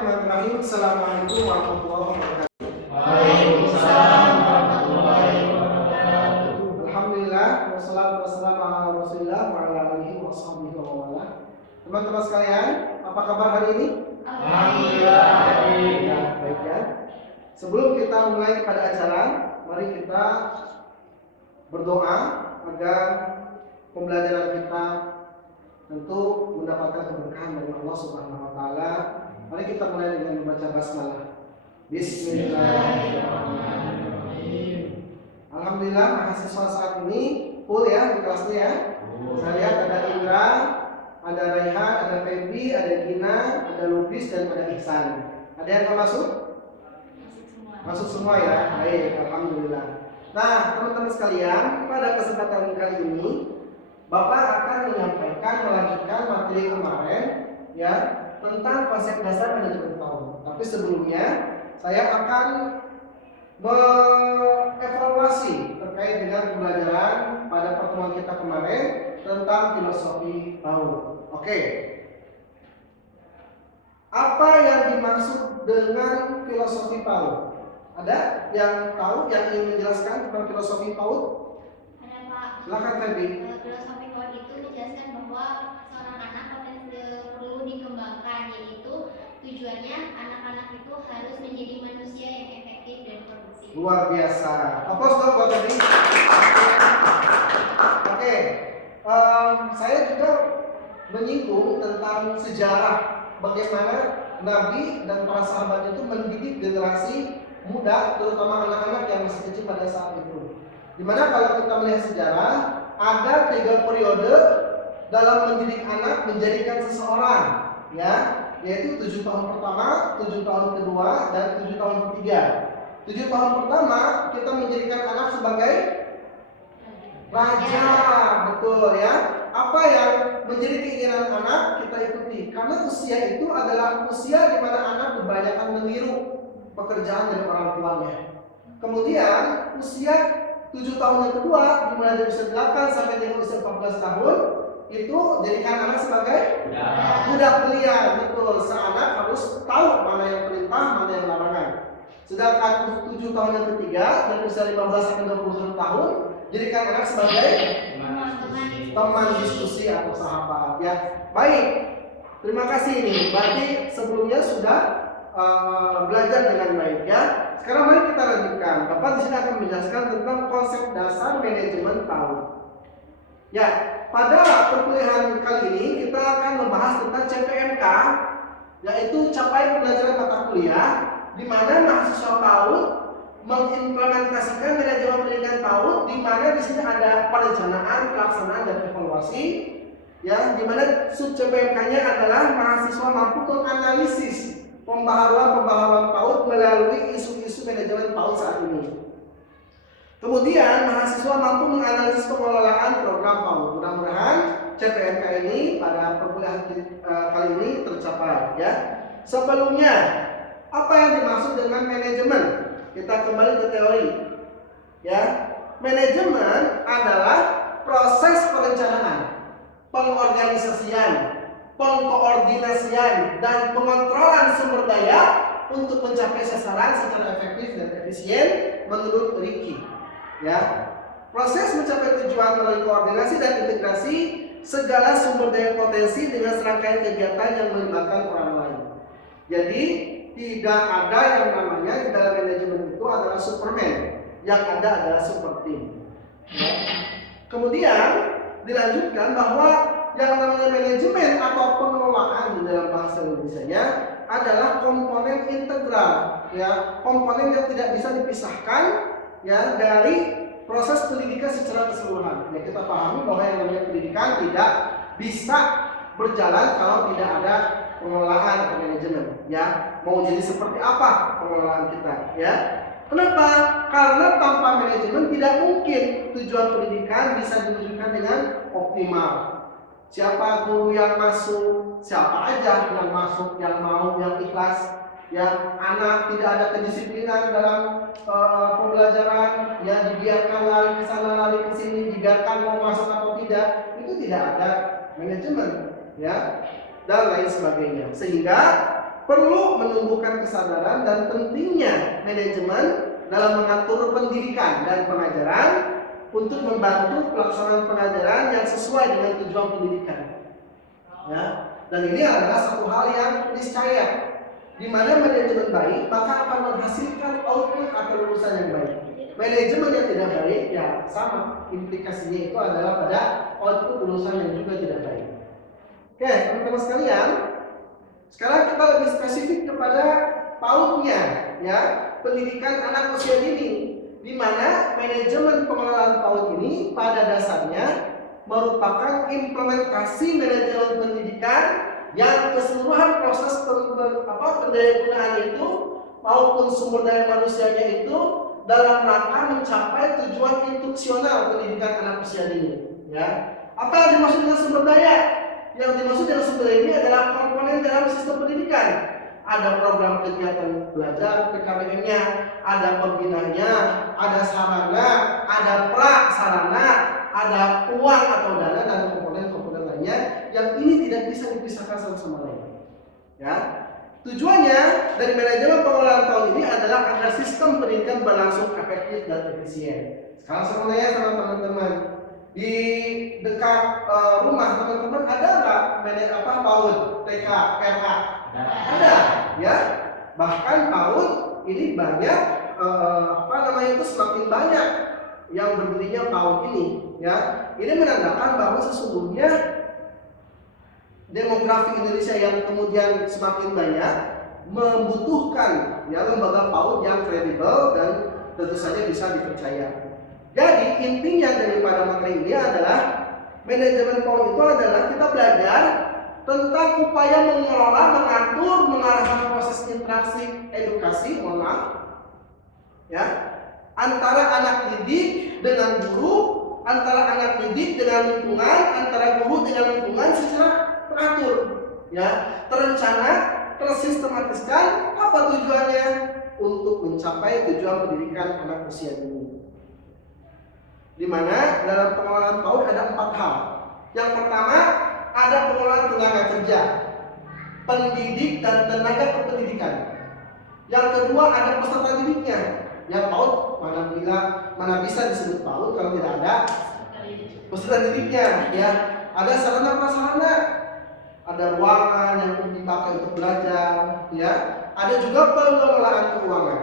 Bismillahirrahmanirrahim. Assalamualaikum warahmatullahi wabarakatuh. Waalaikumsalam warahmatullahi wabarakatuh. Alhamdulillah, wassalatu wassalamu ala Rasulillah wa ala alihi wa sahbihi wa wala. Teman-teman sekalian, apa kabar hari ini? Alhamdulillah. Ya, baik ya. Sebelum kita mulai pada acara, mari kita berdoa agar pembelajaran kita tentu mendapatkan keberkahan dari Allah Subhanahu wa taala. Mari kita mulai dengan membaca basmalah. Bismillahirrahmanirrahim. Alhamdulillah, mahasiswa saat ini full ya di kelasnya ya. Saya lihat ada Indra, ada Raihan, ada Feby, ada Gina, ada Lubis dan ada Ihsan. Ada yang mau masuk? Masuk semua ya. Baik, alhamdulillah. Nah, teman-teman sekalian, pada kesempatan kali ini Bapak akan menyampaikan melanjutkan materi kemarin ya tentang konsep dasar manajemen tahun. Tapi sebelumnya saya akan mengevaluasi terkait dengan pembelajaran pada pertemuan kita kemarin tentang filosofi tahun. Oke. Apa yang dimaksud dengan filosofi tahun? Ada yang tahu yang ingin menjelaskan tentang filosofi tahun? Ada Pak. Silakan Feby. Filosofi tahun itu menjelaskan bahwa seorang anak perlu dikembangkan, yaitu tujuannya anak-anak itu harus menjadi manusia yang efektif dan produktif. Luar biasa. Aplaus dong buat Feby. Oke. Saya juga menyinggung tentang sejarah bagaimana Nabi dan para sahabat itu mendidik generasi muda, terutama anak-anak yang masih kecil pada saat itu. Dimana kalau kita melihat sejarah, ada 3 periode dalam mendidik anak menjadikan seseorang, ya, yaitu 7 tahun pertama, 7 tahun kedua, dan 7 tahun ketiga. 7 tahun pertama kita menjadikan anak sebagai raja, betul ya. Apa yang menjadi keinginan anak kita ikuti, karena usia itu adalah usia di mana anak kebanyakan meniru pekerjaan dari orang tuanya. Kemudian usia 7 tahun yang kedua, dimulai dari usia 8 sampai dengan usia 14 tahun, itu jadikan anak sebagai budak pilihan. Betul, seanak harus tahu mana yang perintah, mana yang larangan. Sedangkan 7 tahun yang ketiga, dari usia 15 sampai 21 tahun, jadikan anak sebagai teman diskusi atau sahabat ya. Baik, terima kasih ini. Berarti sebelumnya sudah belajar dengan baik ya. Sekarang mari kita lanjutkan. Bapak di sini akan menjelaskan tentang konsep dasar manajemen tahun. Ya, pada perkuliahan kali ini kita akan membahas tentang CPMK, yaitu capaian pembelajaran mata kuliah, di mana mahasiswa PAUD mengimplementasikan manajemen pendidikan PAUD, di mana di sini ada perencanaan, pelaksanaan dan evaluasi. Ya, di mana sub CPMK-nya adalah mahasiswa mampu menganalisis pembaharuan PAUD melalui isu-isu manajemen PAUD saat ini. Kemudian mahasiswa mampu menganalisis pengelolaan program PAUD. Mudah-mudahan CPMK ini pada perkuliahan kali ini tercapai ya. Sebelumnya, apa yang dimaksud dengan manajemen? Kita kembali ke teori. Ya, manajemen adalah proses perencanaan, pengorganisasian, pengkoordinasian, dan pengontrolan sumber daya untuk mencapai sasaran secara efektif dan efisien menurut Ricky. Ya, proses mencapai tujuan melalui koordinasi dan integrasi segala sumber daya potensi dengan serangkaian kegiatan yang melibatkan orang lain. Jadi tidak ada yang namanya di dalam manajemen itu adalah Superman, yang ada adalah super team. Ya. Kemudian dilanjutkan bahwa yang namanya manajemen atau pengelolaan di dalam bahasa Indonesianya adalah komponen integral, ya, komponen yang tidak bisa dipisahkan ya dari proses pendidikan secara keseluruhan. Ya, kita pahami bahwa yang namanya pendidikan tidak bisa berjalan kalau tidak ada pengelolaan atau manajemen. Ya, mau jadi seperti apa pengelolaan kita? Ya, kenapa? Karena tanpa manajemen tidak mungkin tujuan pendidikan bisa diwujudkan dengan optimal. Siapa guru yang masuk, siapa aja yang masuk, yang mau, yang ikhlas, ya, anak tidak ada kedisiplinan dalam pembelajaran, ya, dibiarkan lari ke sana, lari ke sini, dibiarkan mau masuk atau tidak, itu tidak ada manajemen, ya, dan lain sebagainya. Sehingga perlu menumbuhkan kesadaran dan pentingnya manajemen dalam mengatur pendidikan dan pengajaran untuk membantu pelaksanaan pengajaran yang sesuai dengan tujuan pendidikan. Ya, dan ini adalah satu hal yang niscaya, di mana manajemen baik maka akan menghasilkan output atau lulusan yang baik. Manajemen yang tidak baik ya sama, implikasinya itu adalah pada output lulusan yang juga tidak baik. Oke, teman-teman sekalian, sekarang kita lebih spesifik kepada PAUD-nya, ya, pendidikan anak usia dini, di mana manajemen pengelolaan PAUD ini pada dasarnya merupakan implementasi manajemen pendidikan yang keseluruhan proses pendaya gunaan itu maupun sumber daya manusianya itu dalam rangka mencapai tujuan instruksional pendidikan anak usia dini. Ya, apa yang dimaksud dengan sumber daya? Yang dimaksud dengan sumber daya ini adalah komponen dalam sistem pendidikan. Ada program kegiatan belajar PKBM-nya, ada pembinanya, ada sarana, ada prasarana, ada uang atau dana dan komponen-komponen lainnya yang ini tidak bisa dipisahkan satu sama lain. Ya, tujuannya dari manajemen pengelolaan PAUD ini adalah agar sistem pendidikan berlangsung efektif dan efisien. Sekarang saya mau nanya sama teman-teman, di dekat rumah teman-teman ada nggak PAUD, TK, RK? Ada, ya. Bahkan PAUD ini banyak, itu semakin banyak yang berdirinya PAUD ini, ya. Ini menandakan bahwa sesungguhnya demografi Indonesia yang kemudian semakin banyak membutuhkan ya lembaga PAUD yang kredibel dan tentu saja bisa dipercaya. Jadi intinya daripada materi ini adalah manajemen PAUD itu adalah kita belajar tentang upaya mengelola, mengatur, mengarahkan proses interaksi edukasi, ya, antara anak didik dengan guru, antara anak didik dengan lingkungan, antara guru dengan lingkungan secara teratur, ya, terencana, tersistematiskan. Apa tujuannya? Untuk mencapai tujuan pendidikan anak usia dini. Di mana dalam pengelolaan PAUD ada 4 hal. Yang pertama, ada pengelolaan tenaga kerja, pendidik dan tenaga kependidikan. Yang kedua, ada peserta didiknya. Ya, PAUD mana bisa disebut PAUD kalau tidak ada peserta didiknya, ya. Ada sarana prasarana, ada ruangan yang dipakai untuk belajar, ya. Ada juga pengelolaan keuangan.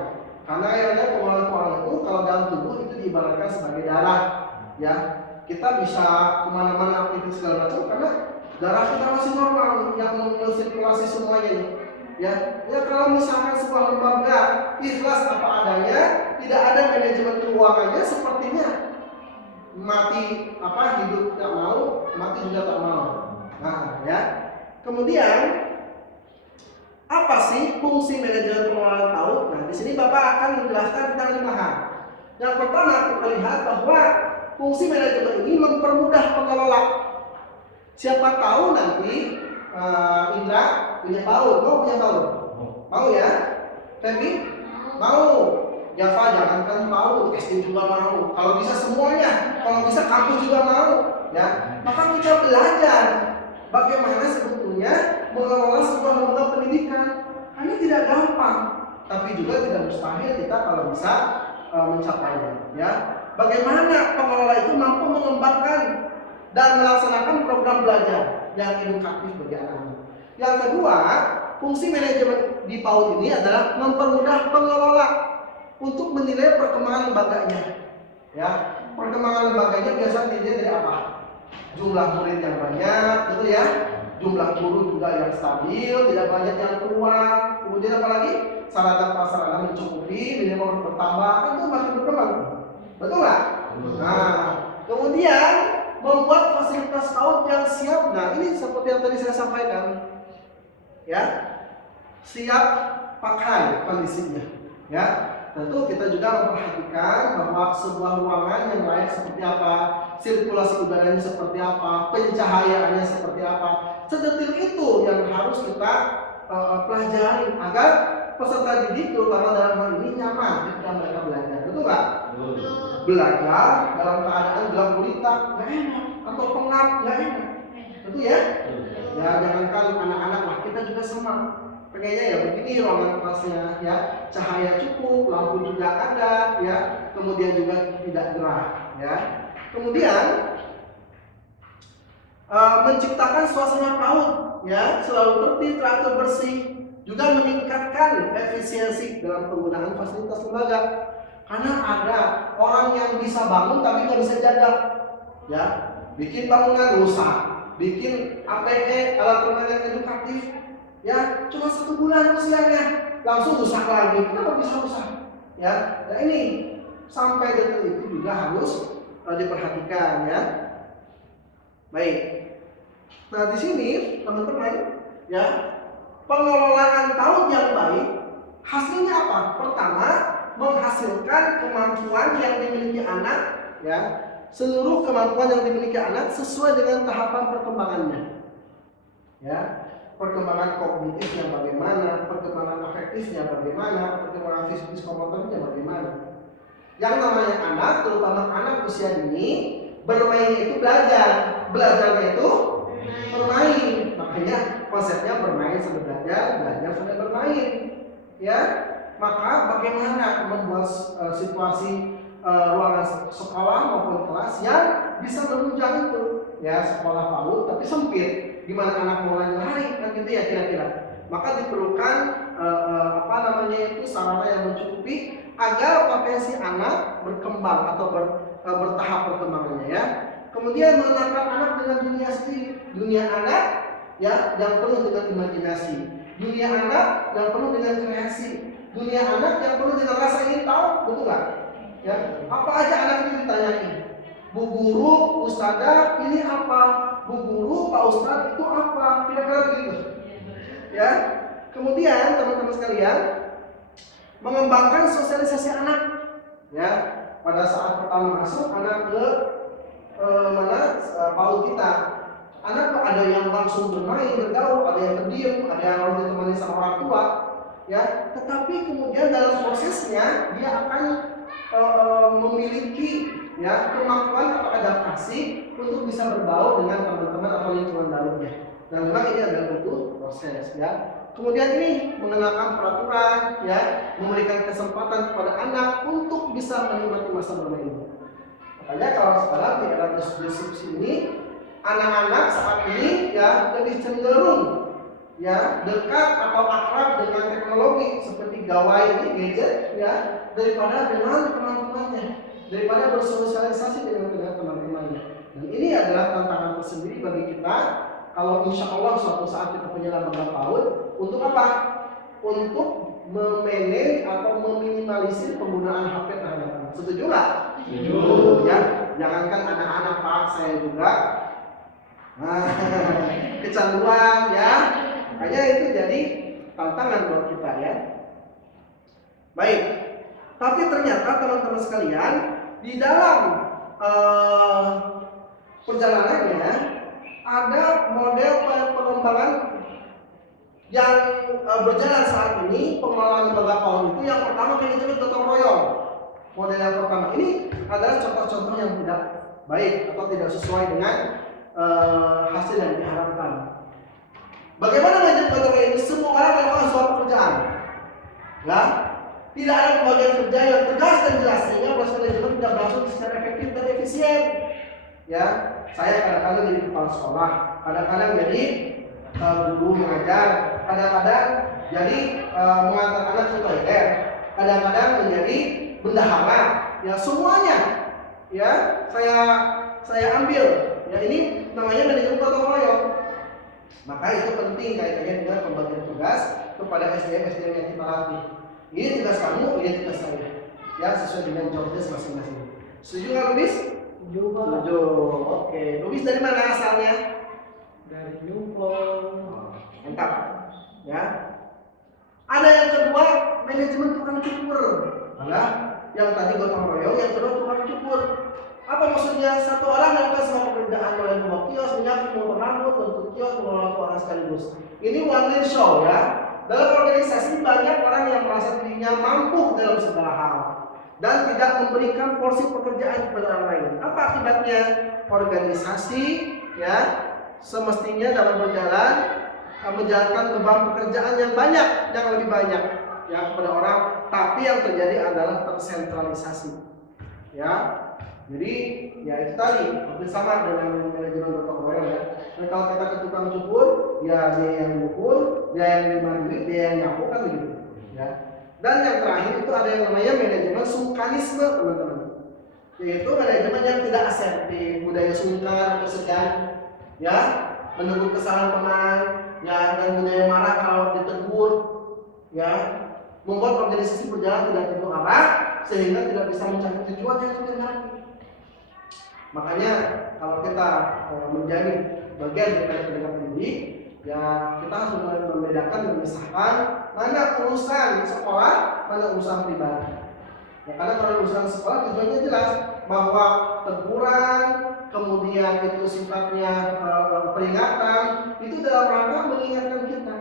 Karena yang pengelolaan keuangan itu kalau dalam tubuh itu diibaratkan sebagai darah, ya. Kita bisa kemana-mana aktivitas segala macam karena darah kita masih normal yang mensirkulasi semuanya nih. Ya kalau misalkan sebuah lembaga ikhlas apa adanya, tidak ada manajemen keuangannya, sepertinya mati hidup tidak mau, mati juga tak mau. Nah, ya. Kemudian apa sih fungsi manajemen pengelolaan PAUD? Nah, di sini Bapak akan menjelaskan tentang 5 hal. Yang pertama kita lihat bahwa fungsi manajemen ini mempermudah pengelola. Siapa tahu nanti Indra punya PAUD, mau punya PAUD? Mau ya? Feby? Mau? Ya Pak, jangankan PAUD, SD juga mau. Kalau bisa semuanya, kalau bisa kampus juga mau. Ya, maka kita belajar bagaimana sebetulnya mengelola sebuah lembaga pendidikan. Hanya tidak gampang, tapi juga tidak mustahil kita kalau bisa mencapainya. Ya, bagaimana pengelola itu mampu mengembangkan dan melaksanakan program belajar yang edukatif bagi anak-anak. Yang kedua, fungsi manajemen di PAUD ini adalah mempermudah pengelola untuk menilai perkembangan lembaganya. Ya, perkembangan lembaganya biasanya dilihat dari apa? Jumlah murid yang banyak, gitu ya. Jumlah guru juga yang stabil, tidak banyak yang keluar. Kemudian apa lagi? Sarana prasarana mencukupi, minimal bertambah, kan itu makin berkembang. Betul nggak? Nah, kemudian membuat fasilitas PAUD yang siap. Nah, ini seperti yang tadi saya sampaikan, ya, siap pakai kondisinya. Ya, tentu kita juga memperhatikan bahwa sebuah ruangan yang layak seperti apa, sirkulasi udaranya seperti apa, pencahayaannya seperti apa. Sedetil itu yang harus kita pelajari agar peserta didik terutama dalam hal ini nyaman ketika mereka belajar. Betul nggak? Belajar dalam keadaan gelap gulita nggak enak, atau pengap nggak enak. Betul ya? Ya, jangankan anak-anak lah, kita juga sama. pengennya ya begini ruangan kelasnya ya, cahaya cukup, lampu juga ada ya, kemudian juga tidak gerah ya. Kemudian menciptakan suasana PAUD ya, selalu tertib, teratur, bersih, juga meningkatkan efisiensi dalam penggunaan fasilitas lembaga. Karena ada orang yang bisa bangun tapi nggak bisa jaga ya, bikin bangunan rusak, bikin APE alat permainan edukatif ya, cuma 1 bulan usianya langsung rusak lagi. Kenapa bisa rusak ya? Nah ini sampai detail itu juga harus diperhatikan ya. Baik. Nah di sini teman-teman ya, pengelolaan PAUD yang baik hasilnya apa? Pertama, menghasilkan kemampuan yang dimiliki anak ya, seluruh kemampuan yang dimiliki anak sesuai dengan tahapan perkembangannya ya. Perkembangan kognitifnya bagaimana, perkembangan afektifnya bagaimana, perkembangan psikomotornya bagaimana. Yang namanya anak, terutama anak usia dini, bermainnya itu belajar, belajarnya itu bermain. Makanya konsepnya bermain sambil belajar, belajar sambil bermain ya. Maka bagaimana membuat situasi ruangan sekolah maupun kelas yang bisa menunjang itu ya, sekolah PAUD tapi sempit, gimana anak mulai lari kan gitu ya kira-kira. Maka diperlukan sarana yang mencukupi agar potensi anak berkembang atau bertahap perkembangannya ya. Kemudian mengenalkan anak dengan dunia sendiri, dunia anak ya yang penuh dengan imajinasi, dunia anak yang penuh dengan kreasi, dunia anak yang penuh dengan rasa ingin tahu, betul nggak? Ya, apa aja anak itu ditanyain. Bu guru, ustazah, ini apa? Bu guru, pak ustaz, itu apa? Kira-kira begitu. Ya. Kemudian teman-teman sekalian, mengembangkan sosialisasi anak. Ya, pada saat pertama masuk anak ke PAUD kita, anak kok ada yang langsung bermain, bergaul, ada yang terdiam, ada yang harus ditemani sama orang tua. Ya, tetapi kemudian dalam prosesnya dia akan memiliki ya kemampuan atau adaptasi untuk bisa berbaur dengan teman-teman atau lingkungan barunya. Dan memang ini adalah butuh proses ya. Kemudian ini mengenalkan peraturan ya, memberikan kesempatan kepada anak untuk bisa menikmati masa bermain. Makanya kalau sekarang di era disrupsi ini, anak-anak saat ini ya lebih cenderung ya dekat atau akrab dengan teknologi seperti gawai ini gadget ya, daripada dengan teman-temannya, daripada bersosialisasi dengan teman-temannya. Dan ini adalah tantangan tersendiri bagi kita kalau insya Allah suatu saat kita punya lembaga PAUD. Untuk apa? Untuk memanage atau meminimalisir penggunaan HP terhadap anak. Setuju nggak? Setuju. Ya, jangankan anak-anak Pak, saya juga kecanduan ya. Makanya itu jadi tantangan buat kita ya. Baik, tapi ternyata teman-teman sekalian di dalam perjalanannya ada model pengembangan yang berjalan saat ini, pengelolaan lembaga PAUD itu. Yang pertama kita disebut gotong royong. Model yang pertama ini adalah contoh-contoh yang tidak baik atau tidak sesuai dengan hasil yang diharapkan. Bagaimana manajemen gotong royong ini? Semua orang melakukan suatu pekerjaan, ya. Tidak ada pembagian kerja yang tegas dan jelas sehingga proses manajemen tidak berlangsung secara efektif dan efisien. Ya, saya kadang-kadang jadi kepala sekolah, kadang-kadang jadi guru mengajar, kadang-kadang jadi mengantar anak ke toilet, kadang-kadang menjadi bendahara. Ya semuanya, ya saya ambil. Ya ini namanya manajemen gotong royong. Maka itu penting kaitannya dengan pembagian tugas kepada SDM yang kita latih. Ini tugas kamu, ini tugas saya. Ya sesuai dengan job desk masing-masing. Setuju nggak, Lubis? Setuju. Oke. Lubis dari mana asalnya? Dari Nyumpong. Mantap. Ya. Ada yang kedua, manajemen tukang cukur. Nah, yang tadi gotong royong, yang kedua tukang cukur. Apa maksudnya? Satu orang melakukan semua pekerjaan, mulai membawa kios, menyapu, motor rambut, bentuk kios, mengelola keuangan sekaligus. Ini one man show ya. Dalam organisasi banyak orang yang merasa dirinya mampu dalam segala hal dan tidak memberikan porsi pekerjaan kepada orang lain. Apa akibatnya? Organisasi ya semestinya dalam berjalan menjalankan beban pekerjaan yang banyak, yang lebih banyak ya kepada orang, tapi yang terjadi adalah tersentralisasi. Ya, jadi ya itu tadi hampir sama dengan manajemen gotong royong ya. Dan kalau kita ke tukang cukur, ya dia yang mengukur, dia yang terima duit, dia yang nyapu kan begitu. Ya. Dan yang terakhir itu ada yang namanya manajemen sungkanisme teman-teman, yaitu manajemen yang tidak asertif, budaya sungkan atau segan, ya, menunggu kesalahan teman, ya, dan budaya marah kalau ditegur, ya, membuat organisasi berjalan tidak tentu arah sehingga tidak bisa mencapai tujuan yang sebenarnya. Makanya kalau kita menjadi bagian dari pendidikan pendidik, ya kita harus membedakan dan memisahkan mana urusan sekolah, mana urusan pribadi. Ya, karena kalau urusan sekolah tujuannya jelas bahwa teguran, kemudian itu sifatnya peringatan, itu dalam rangka mengingatkan kita.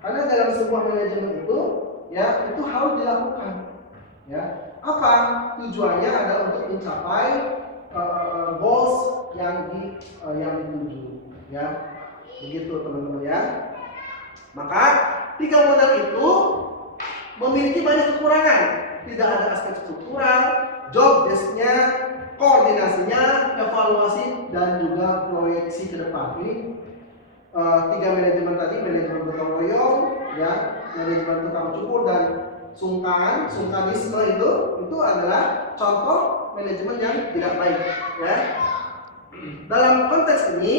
Karena dalam sebuah manajemen itu, ya itu harus dilakukan. Ya, apa tujuannya adalah untuk mencapai goals yang dituju. Ya, begitu teman-teman ya. Maka tiga model itu memiliki banyak kekurangan. Tidak ada aspek struktural, job desk-nya, koordinasinya, evaluasi, dan juga proyeksi ke depan. Ini tiga manajemen tadi, manajemen gotong royong, ya, manajemen tukang cukur dan sungkanisme itu adalah contoh manajemen yang tidak baik. Ya. Dalam konteks ini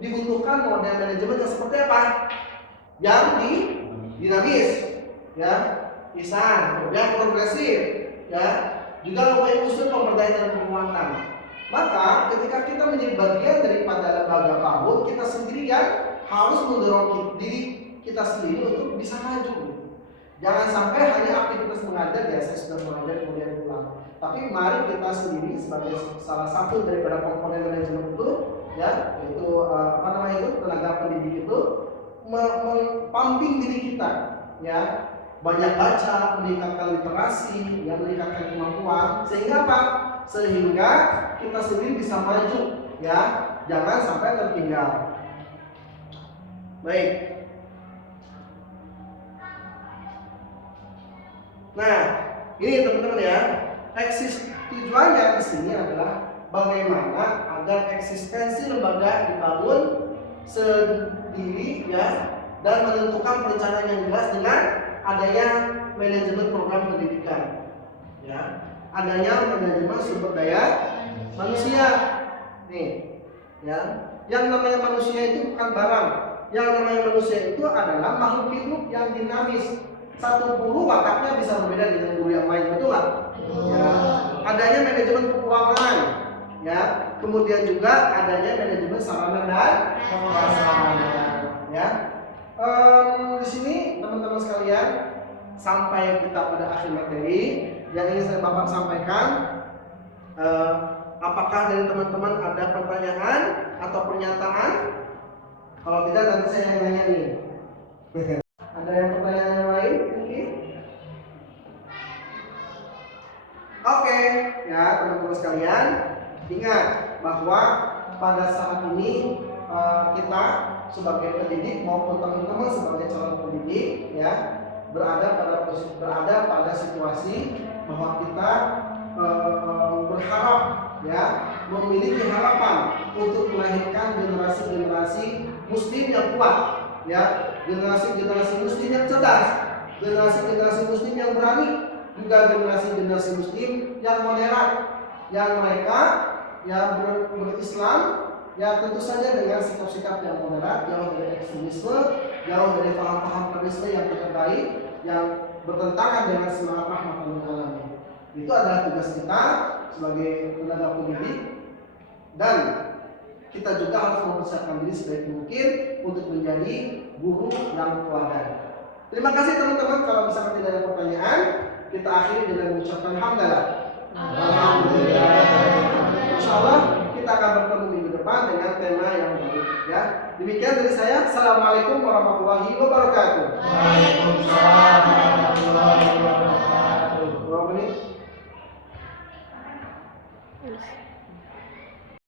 dibutuhkan model manajemen yang seperti apa? Yang dinamis, ya. Lisan, yang progresif, ya, juga mempunyai unsur pemberdayaan dan penguatan. Maka ketika kita menjadi bagian daripada lembaga PAUD, kita sendirian harus mendorong diri kita sendiri untuk bisa maju. Jangan sampai hanya aktivitas mengajar, ya saya sudah mengajar kemudian pulang. Tapi mari kita sendiri sebagai salah satu daripada komponen manajemen itu, ya, yaitu tenaga pendidik itu mempamping diri kita, ya. Banyak baca, meningkatkan literasi, yang meningkatkan kemampuan, sehingga apa? Sehingga kita sendiri bisa maju, ya, jangan sampai tertinggal. Baik. Nah, ini teman-teman ya, tujuannya di sini adalah bagaimana agar eksistensi lembaga dibangun sendiri, ya, dan menentukan perencanaan yang jelas dengan adanya manajemen program pendidikan, ya, adanya manajemen sumber daya manusia. Nih, ya, yang namanya manusia itu bukan barang. Yang namanya manusia itu adalah makhluk hidup yang dinamis. Satu guru wataknya bisa berbeda dengan guru yang lain, betul nggak? Ya, adanya manajemen keuangan, ya, kemudian juga adanya manajemen sarana dan prasarana, ya. Di sini teman-teman sekalian, sampai kita pada akhir materi yang ingin saya Bapak sampaikan. Apakah dari teman-teman ada pertanyaan atau pernyataan? Kalau tidak nanti saya yang nanya nih. Ada yang pertanyaan yang lain mungkin? Oke, ya teman-teman sekalian, ingat bahwa pada saat ini kita sebagai pendidik maupun teman-teman sebagai calon pendidik, ya, berada pada situasi bahwa kita berharap, ya, memiliki harapan untuk melahirkan generasi-generasi muslim yang kuat, ya, generasi-generasi muslim yang cerdas, generasi-generasi muslim yang berani, juga generasi-generasi muslim yang moderat, yang mereka yang berislam, ya tentu saja dengan sikap-sikap yang moderat, jauh dari ekstremisme, jauh dari paham-paham terorisme yang tidak baik, yang bertentangan dengan semangat rahmatan lil alamin. Itu adalah tugas kita sebagai tenaga pendidik, dan kita juga harus mempersiapkan diri sebaik mungkin untuk menjadi guru yang teladan. Terima kasih teman-teman. Kalau misalkan tidak ada pertanyaan, kita akhiri dengan mengucapkan hamdalah. Alhamdulillah. Insyaallah kita akan bertemu minggu depan dengan tema yang baru, ya. Demikian dari saya. Assalamualaikum warahmatullahi wabarakatuh. Waalaikumsalam warahmatullahi wabarakatuh. Berapa menit?